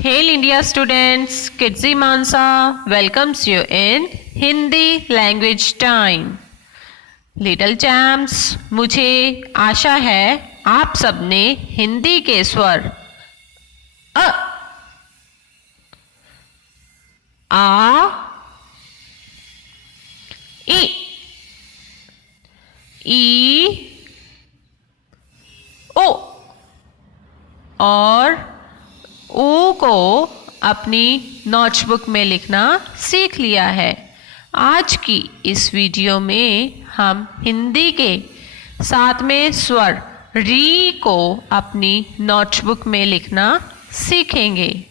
Hail India students, Kidzi Mansa welcomes you in Hindi language time. Little champs, मुझे आशा है आप सबने हिंदी के स्वर अ, आ, ई, ओ और ऊ को अपनी नोटबुक में लिखना सीख लिया है। आज की इस वीडियो में हम हिंदी के 7वें स्वर री को अपनी नोटबुक में लिखना सीखेंगे।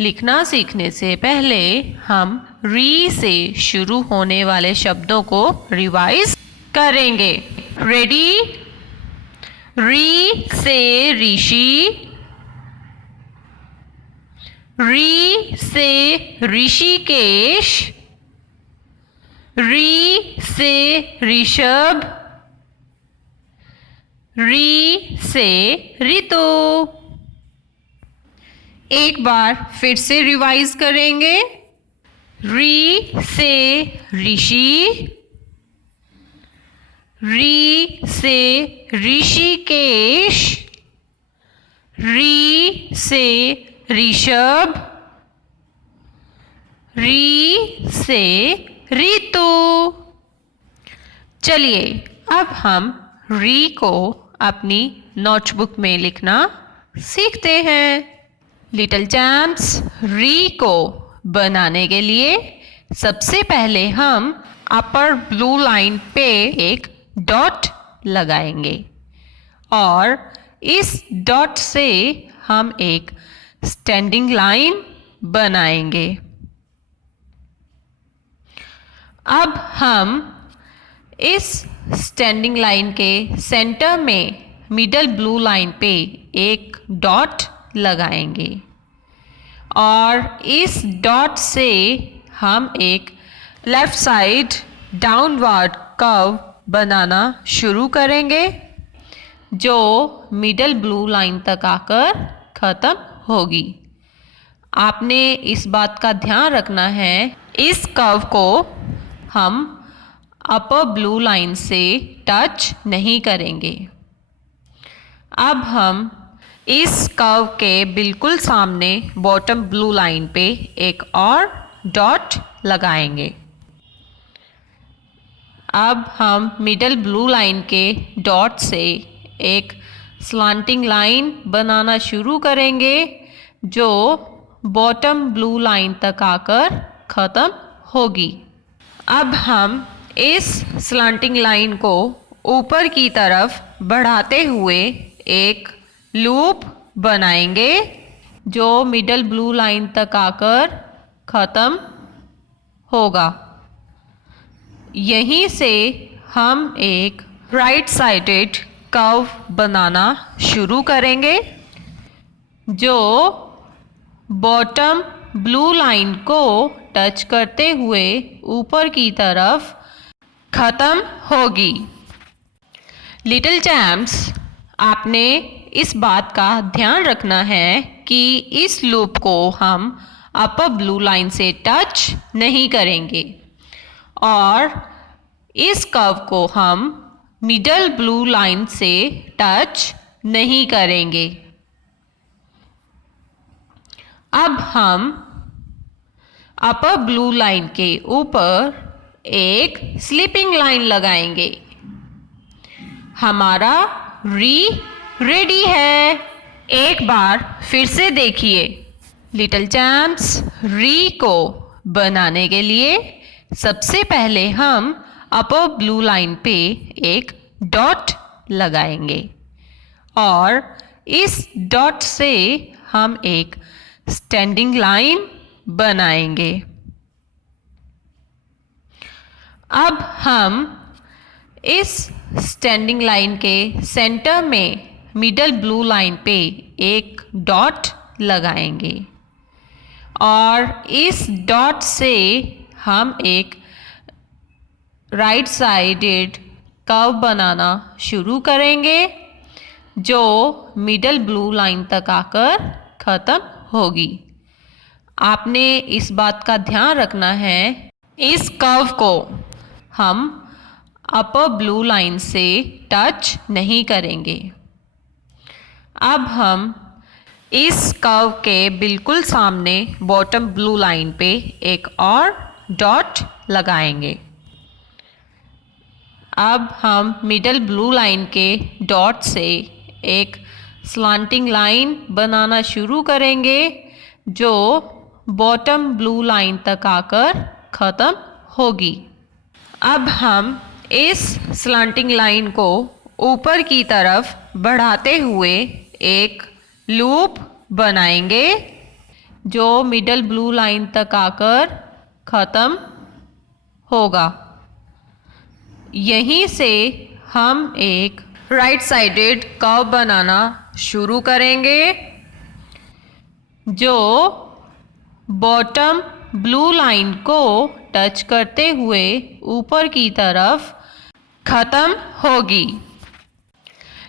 लिखना सीखने से पहले हम री से शुरू होने वाले शब्दों को रिवाइज करेंगे। रेडी? री से ऋषि, री से ऋषिकेश, री से ऋषभ, री से ऋतु। एक बार फिर से रिवाइज करेंगे। री से ऋषि, री से ऋषिकेश, री से ऋषभ, री से ऋतु। चलिए अब हम री को अपनी नोटबुक में लिखना सीखते हैं। लिटिल चैम्प्स, री को बनाने के लिए सबसे पहले हम अपर ब्लू लाइन पे एक डॉट लगाएंगे और इस डॉट से हम एक स्टैंडिंग लाइन बनाएंगे। अब हम इस स्टैंडिंग लाइन के सेंटर में मिडल ब्लू लाइन पे एक डॉट लगाएंगे और इस डॉट से हम एक लेफ्ट साइड डाउनवर्ड कर्व बनाना शुरू करेंगे जो मिडल ब्लू लाइन तक आकर ख़त्म होगी। आपने इस बात का ध्यान रखना है, इस कर्व को हम अपर ब्लू लाइन से टच नहीं करेंगे। अब हम इस कर्व के बिल्कुल सामने बॉटम ब्लू लाइन पे एक और डॉट लगाएंगे। अब हम मिडल ब्लू लाइन के डॉट से एक स्लांटिंग लाइन बनाना शुरू करेंगे जो बॉटम ब्लू लाइन तक आकर ख़त्म होगी। अब हम इस स्लांटिंग लाइन को ऊपर की तरफ बढ़ाते हुए एक लूप बनाएंगे जो मिडल ब्लू लाइन तक आकर ख़त्म होगा। यहीं से हम एक राइट साइडेड कर्व बनाना शुरू करेंगे जो बॉटम ब्लू लाइन को टच करते हुए ऊपर की तरफ ख़त्म होगी। लिटिल चैम्प्स, आपने इस बात का ध्यान रखना है कि इस लूप को हम अपर ब्लू लाइन से टच नहीं करेंगे और इस कर्व को हम मिडल ब्लू लाइन से टच नहीं करेंगे। अब हम अपर ब्लू लाइन के ऊपर एक स्लीपिंग लाइन लगाएंगे। हमारा री रेडी है। एक बार फिर से देखिए। लिटिल चैम्प्स, री को बनाने के लिए सबसे पहले हम अपर ब्लू लाइन पे एक डॉट लगाएंगे और इस डॉट से हम एक स्टैंडिंग लाइन बनाएंगे। अब हम इस स्टैंडिंग लाइन के सेंटर में मिडल ब्लू लाइन पे एक डॉट लगाएंगे और इस डॉट से हम एक राइट साइडेड कर्व बनाना शुरू करेंगे जो मिडल ब्लू लाइन तक आकर ख़त्म होगी। आपने इस बात का ध्यान रखना है, इस कर्व को हम अपर ब्लू लाइन से टच नहीं करेंगे। अब हम इस कर्व के बिल्कुल सामने बॉटम ब्लू लाइन पे एक और डॉट लगाएंगे। अब हम मिडल ब्लू लाइन के डॉट से एक स्लांटिंग लाइन बनाना शुरू करेंगे जो बॉटम ब्लू लाइन तक आकर ख़त्म होगी। अब हम इस स्लांटिंग लाइन को ऊपर की तरफ बढ़ाते हुए एक लूप बनाएंगे जो मिडल ब्लू लाइन तक आकर ख़त्म होगा। यहीं से हम एक राइट साइडेड कर्व बनाना शुरू करेंगे जो बॉटम ब्लू लाइन को टच करते हुए ऊपर की तरफ ख़त्म होगी।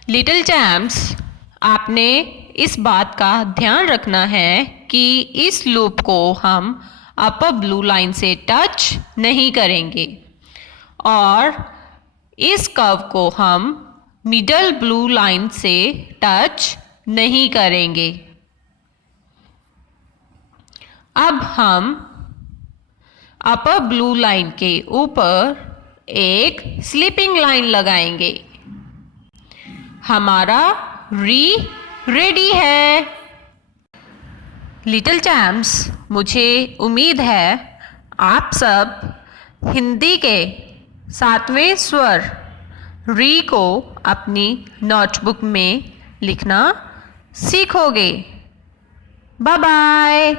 लिटिल चैम्प्स, आपने इस बात का ध्यान रखना है कि इस लूप को हम अपर ब्लू लाइन से टच नहीं करेंगे और इस कर्व को हम मिडल ब्लू लाइन से टच नहीं करेंगे। अब हम अपर ब्लू लाइन के ऊपर एक स्लीपिंग लाइन लगाएंगे। हमारा रेडी है। लिटिल चैम्प्स, मुझे उम्मीद है आप सब हिंदी के 7वें स्वर री को अपनी नोटबुक में लिखना सीखोगे। Bye bye.